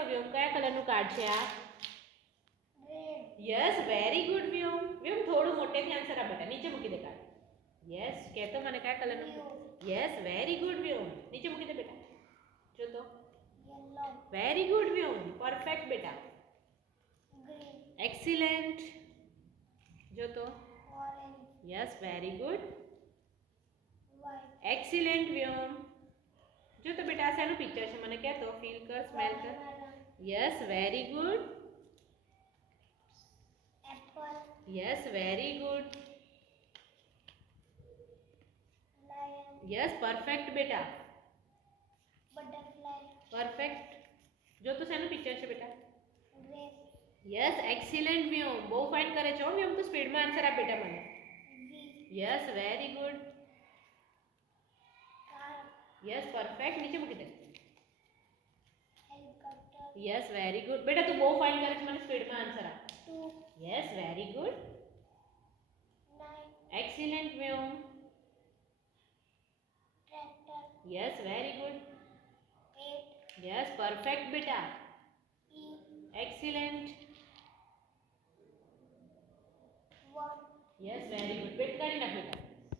તો વ્યોમ કયા કલરનું કાર્ડ છે આ? Yes very good Vyom. વ્યોમ થોડું મોટેથી આન્સર આપ બેટા. નીચે મૂકી દે કાર્ડ. યસ કહેતો મને કયા કલરનું? Yes very good Vyom. નીચે મૂકી દે બેટા. જો તો વેરી ગુડ વ્યોમ. પરફેક્ટ બેટા. એક્સિલન્ટ. જો તો yes very good. Excellent Vyom. જો તો બેટા આ શેનું પિક્ચર છે મને કહેતો. ફીલ કર, સ્મેલ કર. Yes very good. Yes very good. Yes perfect બેટા. પરફેક્ટ. જો તો શેનું પિક્ચર છે બેટા? Yes excellent Vyom. બહુ ફાઇન કરે છે વ્યોમ. તો સ્પીડમાં આન્સર આપ બેટા મને. Yes very good. Yes perfect. નીચે મૂકી દે. યસ વેરી ગુડ બેટા. તું બહુ ફાઇન કરે છે. મને સ્પીડમાં આન્સર આપ. Yes very good. Excellent Vyom. Yes very good. Yes perfect બેટા. એક્સિલન્ટ. Yes very good. બેટ કરી નાખ બેટા.